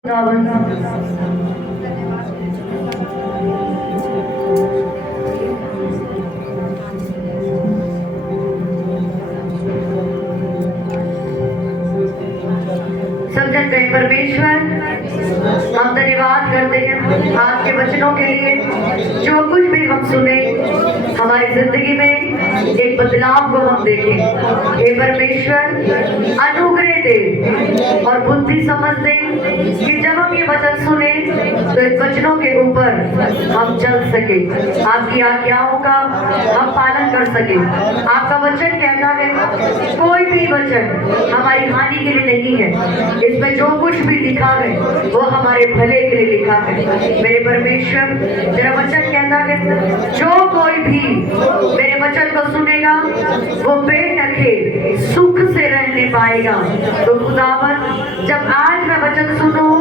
समझते हैं परमेश्वर, हम धन्यवाद करते हैं आपके वचनों के लिए। जो कुछ भी हम सुने हमारी जिंदगी में एक बदलाव को हम देखें। हे परमेश्वर अनुग्रह दे और बुद्धि समझ दे कि जब हम ये वचन सुने तो इस वचनों के ऊपर हम चल सके, आपकी आज्ञाओं का हम पालन कर सके। आपका वचन कहता है कोई भी वचन हमारी हानि के लिए नहीं है, इसमें जो कुछ भी लिखा है वो हमारे भले के लिए लिखा है। मेरे परमेश्वर, तेरा वचन कहता है जो कोई भी मेरे वचन को सुनेगा वो बेटके सुख से रहने पाएगा। तो खुदावन, जब आज मैं वचन सुनूं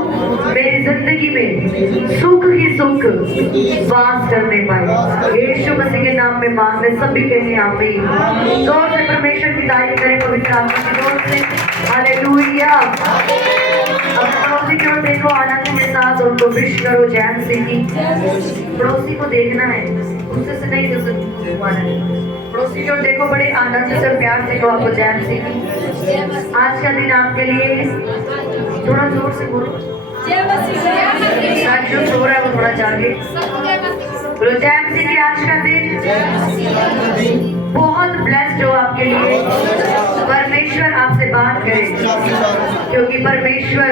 मेरी जिंदगी में सुख ही सुख वास करने पाए। यीशु मसीह के नाम में मांगते सभी कहते आमीन। जोर से परमेश्वर की तारीफ करें पवित्र आत्मा की जोर से। हालेलुया। पड़ोसी की ओर देखो, आनंद के साथ उनको विश करो जैन सिंह की। पड़ोसी को देखना है, उससे से नहीं पड़ोसी की ओर देखो, बड़े आनंद से प्यार से कहो आपको जैन सिंह की। आज का दिन आपके लिए, थोड़ा जोर से बोलो, जो सो रहा है वो थोड़ा जागे बोलो जैन सिंह की। आज का दिन बहुत ब्लेस्ड हो आपके लिए। परमेश्वर आपसे बात करे क्योंकि परमेश्वर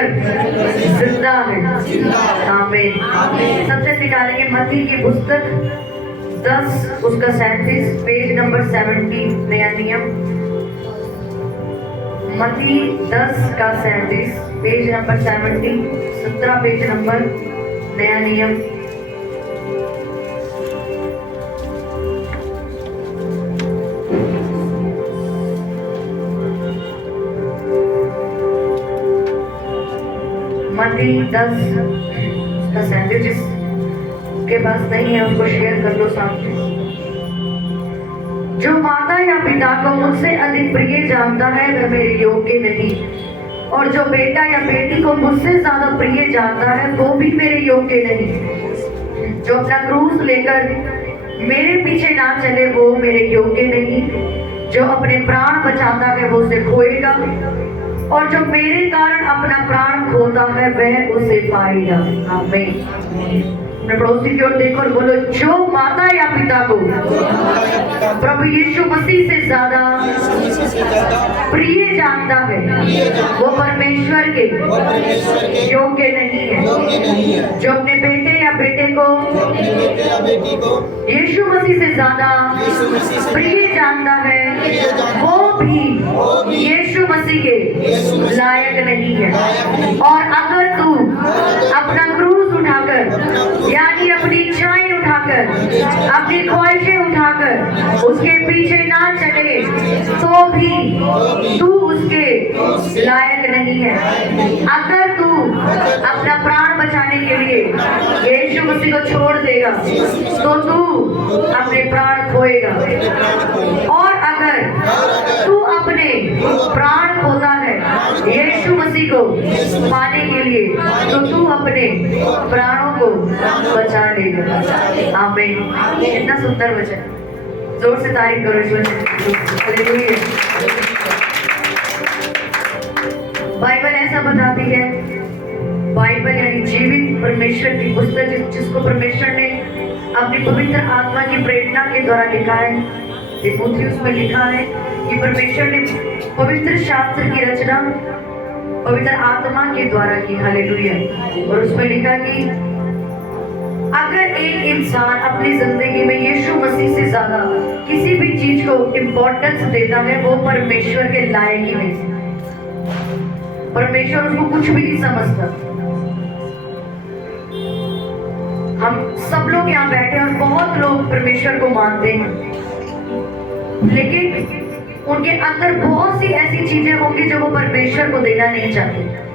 जिंदा है। आमीन। सबसे निकालेंगे मत्ती की पुस्तक 10 उसका 37 पेज नंबर 70 नया नियम। मत्ती 10 का 37 पेज नंबर 70 17 पेज नंबर नया नियम। मत्ती 10 का 37, जिसके पास नहीं है उसको शेयर कर लो सामने। जो माता या पिता को मुझसे अधिक प्रिय जानता है वह मेरे योग्य नहीं, और जो बेटा या बेटी को मुझसे ज्यादा प्रिय जानता है वो भी मेरे योग्य नहीं। जो अपना क्रूस लेकर मेरे पीछे ना चले वो मेरे योग्य नहीं। जो अपने प्राण बचाता है वो उसे खोएगा, और जो मेरे कारण अपना प्राण खोता है वह उसे पाएगा। आमीन। पड़ोसी की ओर देखो और बोलो, जो माता या पिता को प्रभु यीशु मसीह से ज्यादा प्रिय जानता है वो परमेश्वर के योग्य नहीं है। जो अपने बेटे या बेटे को यीशु मसीह से ज्यादा प्रिय जानता है वो भी यीशु मसीह के लायक नहीं है। और अगर तू अपना क्रूस उठाकर यानी अपनी इच्छाएं उठाकर अपनी ख्वाहिशें उठाकर उसके पीछे ना चले तो भी तू उसके लायक नहीं है। अगर तू अपना प्राण बचाने के लिए यीशु मसीह को छोड़ देगा तो तू अपने प्राण खोएगा, और अगर तू अपने प्राण खोता है यीशु मसीह को पाने के लिए तो तू अपने प्राणों को बचा लेगा। आमीन। इतना सुंदर वचन, जोर से तारीफ करो इस वचन। हालेलुया। बाइबल ऐसा बताती है, बाइबल यानी जीवित परमेश्वर की पुस्तक, जिसको परमेश्वर ने अपनी पवित्र आत्मा की प्रेरणा के द्वारा लिखा है। तीमुथियुस में लिखा है कि परमेश्वर ने पवित्र शास्त्र की रचना पवित्र आत्मा के द्वारा की। हालेलुया। और उसमें लिखा कि अगर एक इंसान अपनी जिंदगी में यीशु मसीह से ज्यादा किसी भी चीज को इम्पोर्टेंस देता है वो परमेश्वर के लायक ही नहीं। परमेश्वर उसको कुछ भी नहीं समझता। हम सब लोग यहाँ बैठे और बहुत लोग परमेश्वर को मानते हैं, लेकिन उनके अंदर बहुत सी ऐसी चीजें होंगी जो वो परमेश्वर को देना नहीं चाहते।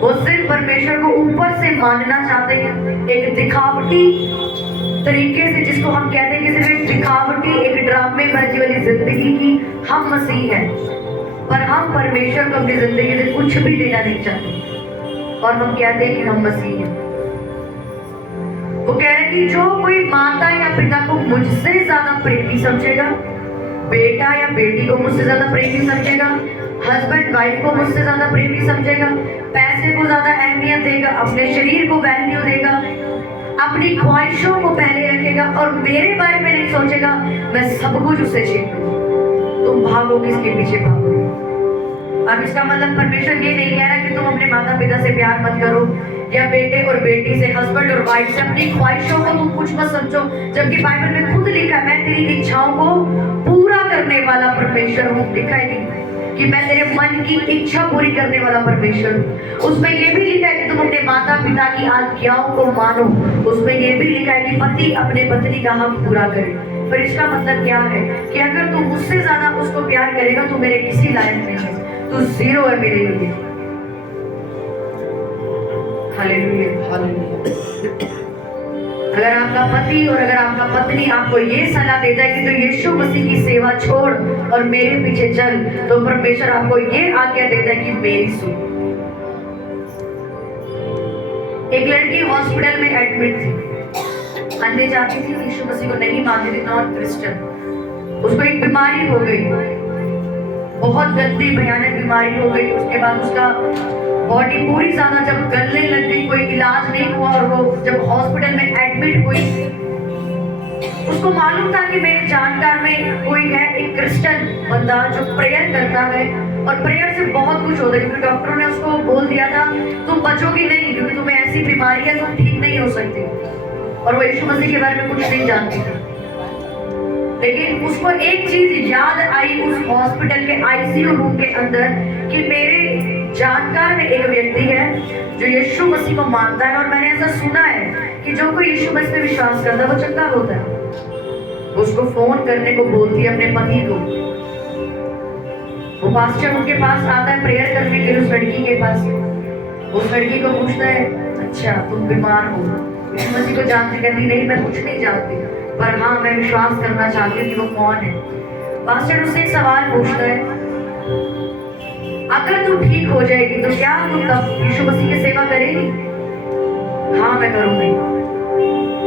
वो सिर्फ परमेश्वर को ऊपर से मानना चाहते हैं, एक दिखावटी तरीके से, जिसको हम कहते हैं कि सिर्फ एक दिखावटी, एक ड्रामेबाजी वाली जिंदगी की हम मसीह हैं, पर हम परमेश्वर को अपनी जिंदगी से कुछ भी देना नहीं चाहते। और हम कहते हैं कि हम मसीह हैं। वो कह रहे हैं कि जो कोई माता या पिता को मुझसे ज्यादा प्रेमी समझेगा, बेटा या बेटी को मुझसे ज्यादा प्रेमी समझेगा, हस्बैंड वाइफ को मुझसे ज्यादा प्रेमी समझेगा, पैसे को ज्यादा अहमियत देगा, अपने शरीर को वैल्यू देगा, अपनी ख्वाहिशों को पहले रखेगा और मेरे बारे में नहीं सोचेगा, मैं सब कुछ उसे छीन लूं, तुम भागोगे इसके पीछे भागोगे। अब इसका मतलब परमेश्वर ये नहीं कह रहा कि तुम अपने माता पिता से प्यार मत करो या बेटे और बेटी से, हस्बैंड और वाइफ से अपनी ख्वाहिशों को तुम कुछ मत समझो, जबकि बाइबल में खुद लिखा है मैं तेरी इच्छाओं को पूरा करने वाला परमेश्वर हूँ। लिखा है नहीं कि मैं तेरे मन की इच्छा पूरी करने वाला परमेश्वर हूँ। उसमें ये भी लिखा है कि तुम अपने माता पिता की आज्ञाओं को मानो। उसमें ये भी लिखा है कि पति अपने पत्नी का हक पूरा करे। पर इसका मतलब क्या है कि अगर तू मुझसे ज्यादा उसको प्यार करेगा तो मेरे किसी लायक नहीं है, तू जीरो है मेरे लिए। हालेलुया। अगर आपका पति और अगर आपका पत्नी आपको ये सलाह देता है कि तू यीशु मसीह की सेवा छोड़ और मेरे पीछे चल, तो परमेश्वर आपको ये आज्ञा देता है कि मेरी सुन। एक लड़की हॉस्पिटल में एडमिट थी, अन्य जाति थी, यीशु मसीह को नहीं मानती थी, नॉन क्रिश्चियन। उसको एक बीमारी हो गई, बहुत गंदी भयानक बीमारी हो गई। उसके बाद उसका बॉडी पूरी ज्यादा जब गलने लग गई, कोई इलाज नहीं हुआ और वो जब हॉस्पिटल में एडमिट हुई, उसको मालूम था कि मेरे जानकार में कोई है एक क्रिश्चियन बंदा जो प्रेयर करता है और प्रेयर से बहुत कुछ होता है, क्योंकि डॉक्टरों ने उसको बोल दिया था तुम बचोगी नहीं, क्योंकि तुम्हें ऐसी बीमारी है तुम ठीक नहीं हो सकती। और वो यीशु मसीह के बारे में कुछ नहीं जानती थी, लेकिन उसको एक चीज याद आई उस हॉस्पिटल के आईसीयू रूम के अंदर कि मेरे जानकार में एक व्यक्ति है जो यीशु मसीह को मानता है और मैंने ऐसा सुना है कि जो कोई यीशु मसीह पे विश्वास करता है वो चंगा होता है। उसको फोन करने को बोलती है अपने पति को। वो पास्टर उनके पास आता है प्रेयर करने के लिए उस लड़की के पास। उस लड़की को पूछता है अच्छा तुम बीमार हो? यीशु मसीह को जानती? कहती नहीं मैं कुछ नहीं जानती, पर हाँ मैं विश्वास करना चाहती हूँ कि वो कौन है। पास्टर उससे एक सवाल पूछता है अगर तू ठीक हो जाएगी तो क्या तू तब यीशु मसीह की सेवा करेगी? हाँ मैं करूंगी,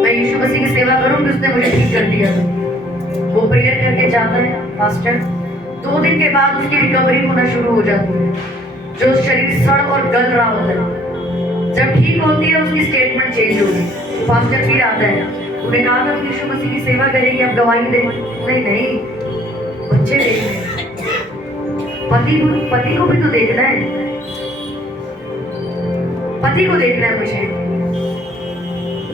मैं यीशु मसीह की सेवा करूंगी, उसने मुझे ठीक कर दिया था। वो प्रेयर करके जाता है पास्टर। 2 दिन के बाद उसकी रिकवरी होना शुरू हो जाती है, जो शरीर सड़ और गल रहा होता है। जब ठीक होती है उसकी स्टेटमेंट चेंज होगी। पास्टर फिर आता है, उन्हें कहा था यीशु मसीह की सेवा करेगी, अब गवाही दे। नहीं बच्चे देखेंगे, पति को भी तो देखना है, पति को देखना है मुझे,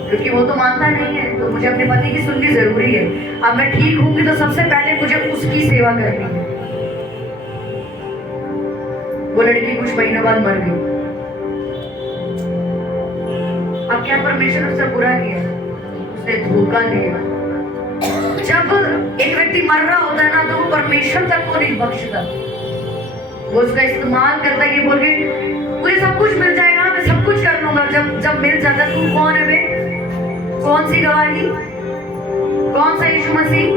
क्योंकि वो तो मानता नहीं है, तो मुझे अपने पति की सुननी जरूरी है। अब मैं ठीक होंगी तो सबसे पहले मुझे उसकी सेवा करनी है। वो लड़की कुछ महीनों बाद मर गई। अब क्या परमेश्वर उससे बुरा किया? उसने धोखा दिया। जब एक व्यक्ति मर रहा होता है ना तो वो परमेश्वर तक को नहीं बख्शता, वो उसका इस्तेमाल करता है कि बोल के मुझे सब कुछ मिल जाएगा, मैं सब कुछ कर लूंगा। जब मिल जाता तू कौन है बे? कौन सी गवाही? कौन सा यीशु मसीह?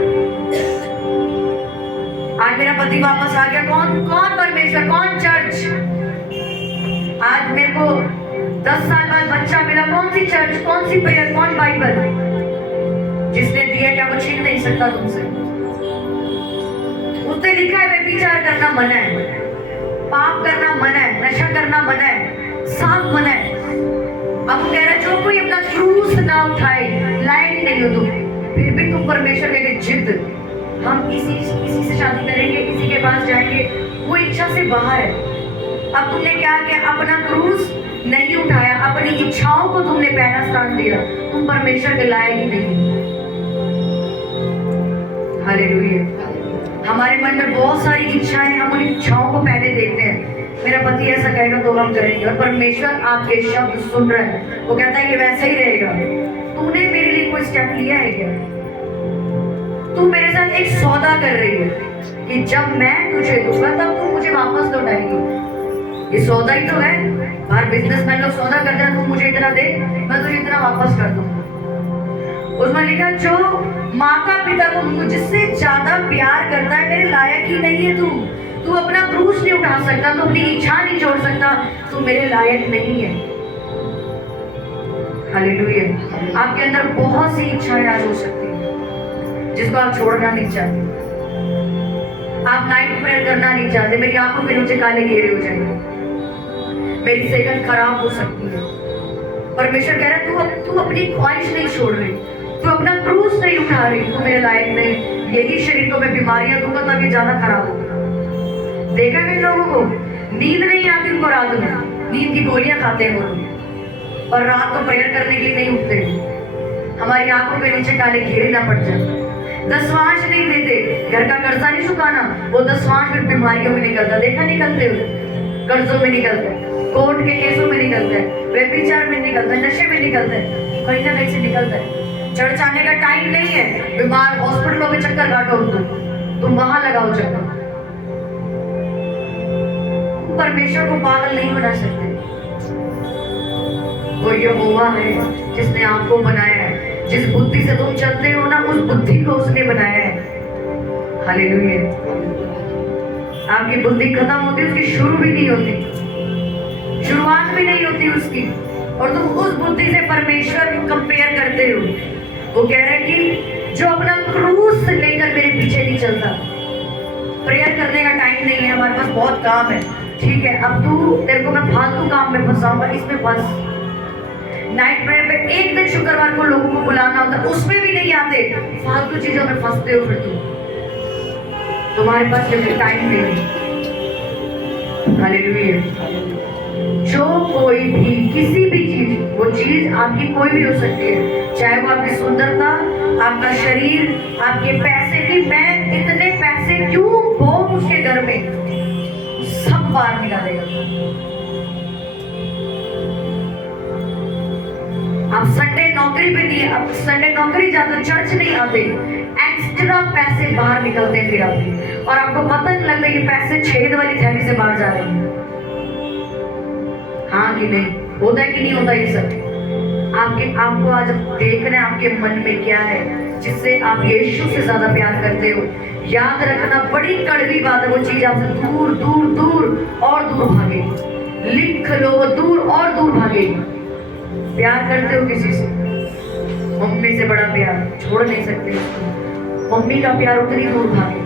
आज मेरा पति वापस आ गया, कौन परमेश्वर, कौन चर्च? आज मेरे को 10 साल बाद बच्चा मिला, कौन सी चर्च, कौन सी प्रेयर, कौन बाइबल? जिसने दिया क्या वो छीन नहीं सकता तुमसे। उसने लिखा है व्यभिचार करना मना है, पाप करना मना है, नशा करना मना है, सांप मना है। अब कह रहा है जो कोई अपना क्रूस ना उठाए, लायक ही नहीं हो तुम, फिर भी तुम परमेश्वर के जिद हम इसी से शादी करेंगे, इसी के पास जाएंगे, वो इच्छा से बाहर है। अब तुमने क्या किया? अपना क्रूस नहीं उठाया, अपनी इच्छाओं को तुमने पहला स्थान दिया, तुम परमेश्वर के लायक ही नहीं। हालेलुया। हमारे मन में बहुत सारी इच्छाएं, हम उन इच्छाओं को पहले देखते हैं। मेरा पति ऐसा कहेगा तो हम करेंगे, और परमेश्वर आपके शब्द सुन रहा है, वो कहता है कि वैसा ही रहेगा। तूने मेरे लिए कोई स्टेप लिया है क्या? तू मेरे साथ एक सौदा कर रही है कि जब मैं तुझे दूंगा तब तू मुझे वापस लौटाएगी। ये सौदा ही तो है। हर बिजनेसमैन लोग सौदा करते हैं, तू मुझे इतना दे मैं तुझे इतना वापस कर दूंगा। उसमें लिखा जो माता पिता को मुझसे ज्यादा प्यार करता है मेरे लायक ही नहीं है। तू अपना क्रूस नहीं उठा सकता, तू अपनी इच्छा नहीं छोड़ सकता, तू मेरे लायक नहीं है। हालेलुया। आपके अंदर बहुत सी इच्छाएं आज हो सकती हैं जिसको आप छोड़ना नहीं चाहते। आप नाइट प्रेयर करना नहीं चाहते, मेरी आंखों के नीचे काले घेरे हो जाएंगे, मेरी सेहत खराब हो सकती है। परमेश्वर कह रहा है तू अपनी ख्वाहिश नहीं छोड़ रही, तू अपना क्रूस नहीं उठा रही, तू मेरे लायक नहीं। यही शरीर को मैं बीमारियां दूंगा तब ये ज्यादा खराब होगा। देखा कई लोगों को नींद नहीं आती, उनको रात में नींद की गोलियां खाते हैं वो लोग, और रात को प्रेयर करने के लिए नहीं उठते। हमारी आंखों के नीचे काले घेरे ना पड़ जाए। दसवांश नहीं देते, घर का कर्जा नहीं चुकाना, वो दसवांश फिर बीमारियों में निकलता, देखा निकलते हुए, कर्जों में निकलता है, कोर्ट के केसों में निकलता है, व्यभिचार में निकलता है, नशे में निकलता है, कहीं ना कहीं से निकलता है। चर्च आने का टाइम नहीं है, बीमार हॉस्पिटलों में चक्कर काटो, तुम वहां लगाओ चक्कर। परमेश्वर को पागल नहीं बना सकते। वो यहोवा है जिसने आपको बनाया है। जिस बुद्धि से तुम चलते हो ना, उस बुद्धि को उसने बनाया है। हालेलुया। आपकी बुद्धि खत्म होती, उसकी शुरू भी नहीं होती, शुरुआत भी नहीं होती उसकी, और तुम उस बुद्धि से परमेश्वर को कंपेयर करते हो। वो कह रहे हैं कि जो अपना क्रूस लेकर मेरे पीछे नहीं चलता। प्रेयर करने का टाइम नहीं है, हमारे पास बहुत काम है, ठीक है, अब तू तेरे को मैं फालतू काम में फंसाऊंगा, इसमें फंस। नाइट प्रेयर पे एक दिन शुक्रवार को लोगों को बुलाना होता, उसमें भी नहीं आते, फालतू चीजों में फंसते हो। फिर तुम्हारे पास टाइम नहीं। हालेलुया। जो कोई भी किसी भी चीज, वो चीज आपकी कोई भी हो सकती है, चाहे वो आपकी सुंदरता, आपका शरीर, आपके पैसे की, मैं इतने पैसे क्यों हो उसके घर में, सब बाहर निकालेगा। आप संडे नौकरी पे नहीं, आप संडे नौकरी जाते, चर्च नहीं आते, एक्स्ट्रा पैसे बाहर निकलते हैं फिर आपके, और आपको पता नहीं लगता कि पैसे छेद वाली थैली से बाहर जा रहे हैं। हाँ कि नहीं? होता है कि नहीं होता ये सब? आपको आज देखना है आपके मन में क्या है जिससे आप यीशु से ज्यादा प्यार करते हो। याद रखना, बड़ी कड़वी बात है, वो चीज आपसे दूर दूर दूर और दूर भागेगी। लिख लो, वो दूर और दूर भागेगी। प्यार करते हो किसी से, मम्मी से बड़ा प्यार, छोड़ नहीं सकते उसको, मम्मी का प्यार उतनी दूर भागे।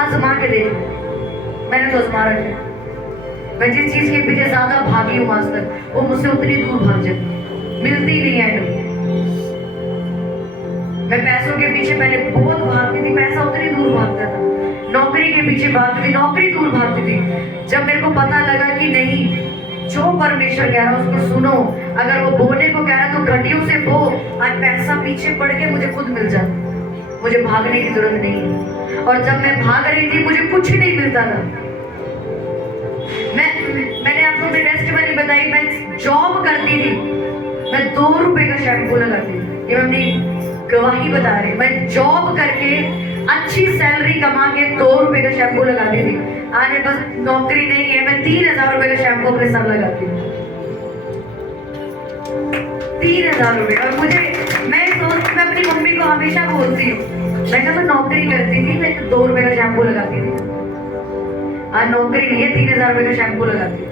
आजमा के देख, मैंने तो आजमा रखा, मैं जिस चीज के पीछे ज्यादा भागी हूँ आज तक, वो मुझसे उतनी दूर भाग जाती, मिलती ही नहीं है। मैं पैसों के पीछे पहले बहुत भागती थी, पैसा उतनी दूर भागता था। नौकरी के पीछे भागती थी, नौकरी दूर भागती थी। जब मेरे को पता लगा कि नहीं, जो परमेश्वर कह रहा है उसको सुनो, अगर वो बोने को कह रहा है तो घटियों से बो, आज पैसा पीछे पड़ के मुझे खुद मिल जाता, मुझे भागने की जरूरत नहीं है। और जब मैं भाग रही थी मुझे कुछ नहीं मिलता था। मैंने आपको अपनी टेस्टिमनी बताई, मैं जॉब करती थी, मैं 2 रुपए का शैम्पू लगाती थी, ये मैं अपनी गवाही बता रही। मैं जॉब करके अच्छी सैलरी कमा के 2 रुपए का शैम्पू लगाती थी। आज मेरे पास नौकरी नहीं है, मैं 3000 रुपए का शैम्पू अपने सर लगाती हूँ, 3000 रुपए। और मैं अपनी मम्मी को हमेशा बोलती हूँ, मैं जब नौकरी करती थी मैं 2 रुपए का शैम्पू लगाती थी, आज नौकरी नहीं है, 3000 रुपए का शैम्पू लगाती हूँ।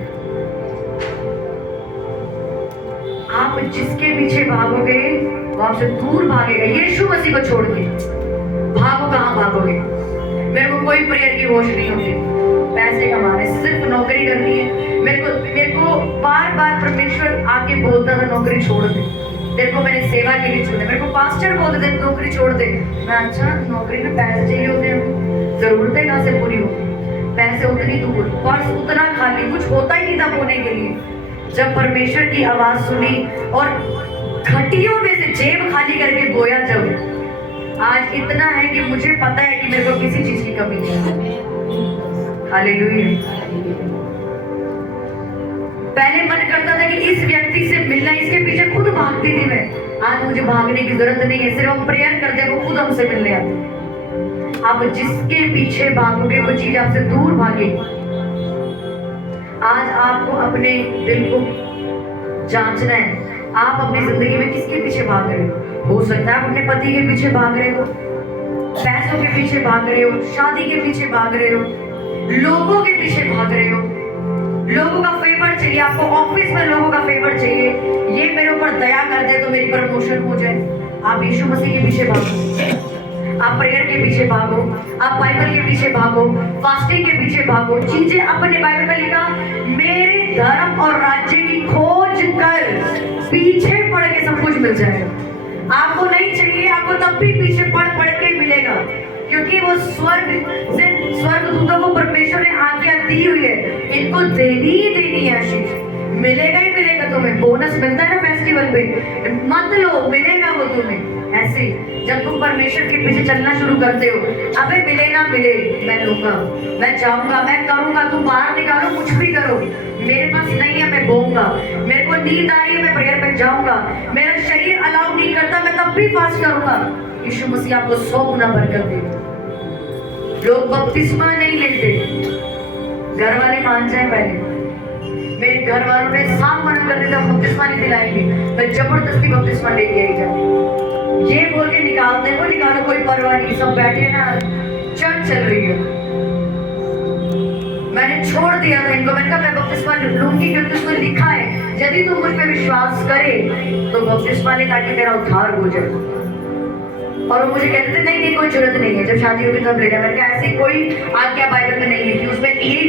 आप जिसके पीछे भागोगे वो आपसे दूर भागेगा। यीशु मसीह को छोड़ के भागो, कहाँ भागोगे? मेरे को कोई प्रेयर की होश नहीं होती, पैसे कमाने, सिर्फ नौकरी करनी है। मेरे को बार बार परमेश्वर आके बोलता था नौकरी छोड़ दे, तेरे को मैंने सेवा के लिए छोड़ा। मेरे को पास्टर बोलते थे नौकरी छोड़ दे। मैं अच्छा, नौकरी में पैसे चाहिए होते हैं, जरूरतें कहाँ से पूरी होती, पैसे उतनी दूर, पर्स उतना खाली, कुछ होता ही नहीं था बोने के लिए। जब परमेश्वर की आवाज सुनी और घटियों में से जेब खाली करके बोया, जब आज इतना है कि मुझे पता है कि मेरे को किसी चीज की कमी नहीं है। हालेलुया। पहले मन करता था कि इस व्यक्ति से मिलना, इसके पीछे खुद भागती थी मैं। आज मुझे भागने की जरूरत नहीं है, सिर्फ हम प्रेयर करते हैं, वो खुद हमसे मिलने आते। आप जिसके पीछे भागोगे वो चीज आपसे दूर भागेगी। आज आपको अपने दिल को जांचना है, आप अपनी जिंदगी में किसके पीछे भाग रहे हो सकता है आप अपने पति के पीछे भाग रहे हो, पैसों के पीछे भाग रहे हो, शादी के पीछे भाग रहे हो, लोगों के पीछे भाग रहे हो, लोगों का फेवर चाहिए आपको, ऑफिस में लोगों का फेवर चाहिए, ये मेरे ऊपर मेरी प्रमोशन हो जाए। आप यीशु मसीह के पीछे भागो, आप प्रेयर के पीछे भागो, आप बाइबल के पीछे भागो, फास्टिंग के पीछे भागो। चीजें अपने बाइबल में लिखा, मेरे धर्म और राज्य की खोज कर पीछे पड़ के सब कुछ मिल जाएगा। आपको नहीं चाहिए, आपको तब भी पीछे पड़ पड़ के मिलेगा, क्योंकि वो स्वर्ग दूतों को परमेश्वर ने आज्ञा दी हुई है, इनको देनी ही देनी है आशीष। मिलेगा ही मिलेगा तुम्हें। बोनस मिलता है ना फेस्टिवल पे, मत लो, मिलेगा वो तुम्हें। ऐसे जब तुम परमेश्वर के पीछे चलना शुरू करते हो, अबे मिले ना मिले, मैं लूंगा, मैं जाऊंगा, मैं करूंगा। तुम बाहर निकालो, कुछ भी करो, मेरे पास नहीं है, मैं बोऊंगा। मेरे को नींद आ रही है, मैं प्रेयर पे जाऊंगा। मेरा शरीर अलाउ नहीं करता, मैं तब भी फास्ट करूंगा। यीशु मसीह आपको 100 गुना बरकत देगा। लोग बपतिस्मा नहीं लेते, घर वाले मान जाए पहले। मेरे घर वालों ने साफ मना कर दिया, बपतिस्मा नहीं दिलाएंगे, मैं जबरदस्ती बपतिस्मा लेके आई जाती। ये बोल के निकालते हो, निकालो, कोई परवाह नहीं, सब बैठे ना, चर्च चल रही है। मैंने छोड़ दिया था इनको, मैंने कहा मैं बपतिस्मा लूंगी, क्योंकि उसमें लिखा है यदि तुम मुझ पे विश्वास करे तो बपतिस्मा ले, ताकि तेरा उद्धार हो जाए। और वो मुझे कहते थे नहीं नहीं कोई जरूरत नहीं है, जब शादी होगी तब लेना। मैंने कहा ऐसी कोई आज्ञा बाइबल में नहीं लिखी, उसमें ये